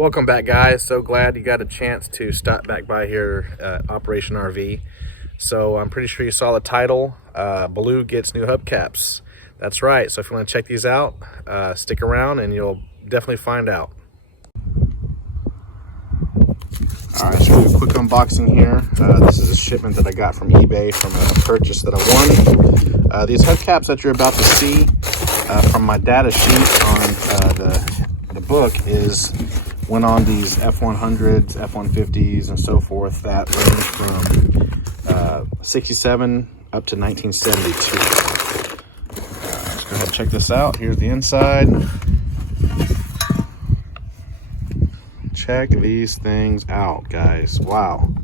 Welcome back, guys. So glad you got a chance to stop back by here at Operation RV. So I'm pretty sure you saw the title, Baloo gets new hubcaps. That's right. So if you want to check these out, stick around and you'll definitely find out. All right, so do a quick unboxing here. This is a shipment that I got from eBay from a purchase that I won. These hubcaps that you're about to see from my data sheet on the book went on these F-100s, F-150s, and so forth that range from 67 up to 1972. Let's go ahead and check this out. Here's the inside. Check these things out, guys. Wow,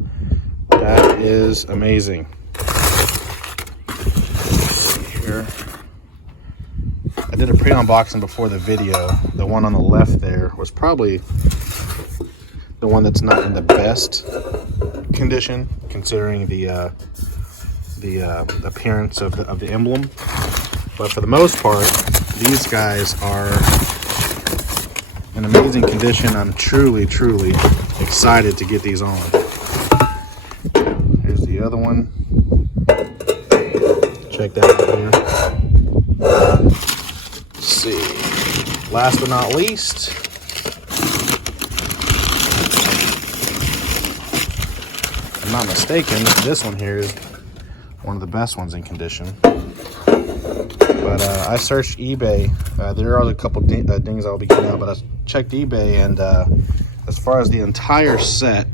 that is amazing. Let's see here. I did a pre-unboxing before the video. The one on the left there was probably the one that's not in the best condition, considering the appearance of the emblem. But for the most part, these guys are in amazing condition. I'm truly excited to get these on. Here's the other one. Check that out here. Let's see. Last but not least, if I'm not mistaken, this one here is one of the best ones in condition. But I searched eBay. There are a couple things I'll be getting out, but I checked eBay, and as far as the entire set,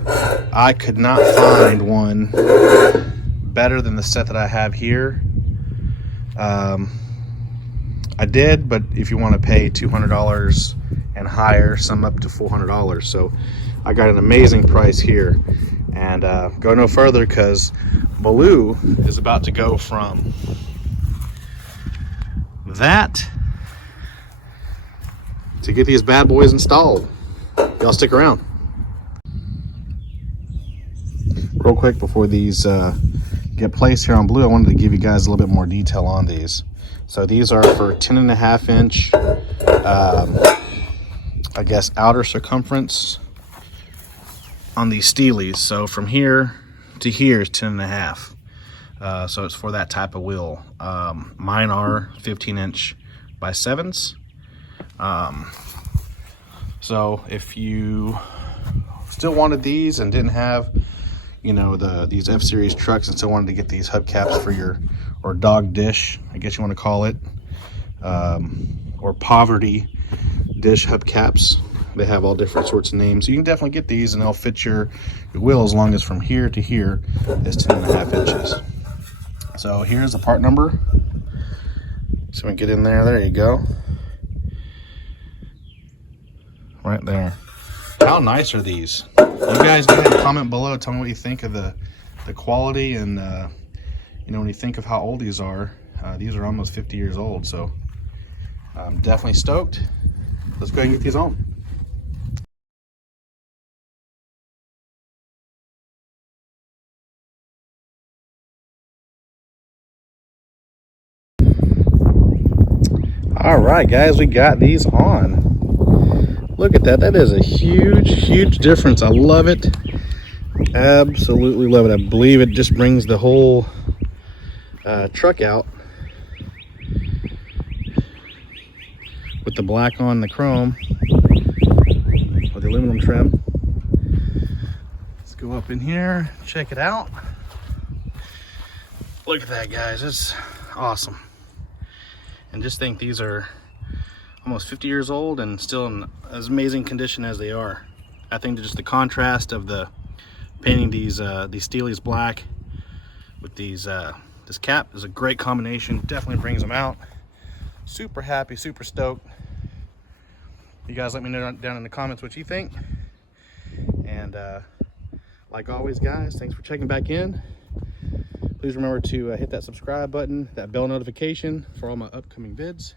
I could not find one better than the set that I have here. I did, but if you want to pay $200 and higher, some up to $400. So I got an amazing price here. And go no further, because Baloo is about to go from that to get these bad boys installed. Y'all stick around. Real quick before these get placed here on Baloo, I wanted to give you guys a little bit more detail on these. So these are for 10.5 inch, I guess, outer circumference on these steelies. So from here to here is 10.5. So it's for that type of wheel. Mine are 15 inch by 7s. So if you still wanted these and didn't have, you know, these F-Series trucks, and still wanted to get these hubcaps for your, or dog dish, I guess you want to call it, or poverty dish hubcaps. They have all different sorts of names. So you can definitely get these, and they'll fit your wheel as long as from here to here is 10.5 inches. So here's the part number. So we get in there. There you go. Right there. How nice are these? You guys go ahead and comment below. Tell me what you think of the quality, and you know, when you think of how old these are almost 50 years old. So I'm definitely stoked. Let's go ahead and get these on. All right, guys, we got these on. Look at that. That is a huge difference. I love it. Absolutely love it. I believe it just brings the whole truck out with the black on the chrome with the aluminum trim. Let's go up in here, check it out. Look at that, guys. It's awesome. And just think, these are almost 50 years old and still in as amazing condition as they are. I think just the contrast of the painting these steelies black with these this cap is a great combination. Definitely brings them out. Super happy, super stoked. You guys let me know down in the comments what you think. And like always, guys, thanks for checking back in. Please remember to hit that subscribe button, that bell notification for all my upcoming vids.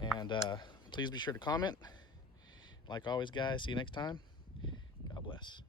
And please be sure to comment. Like always, guys, see you next time. God bless.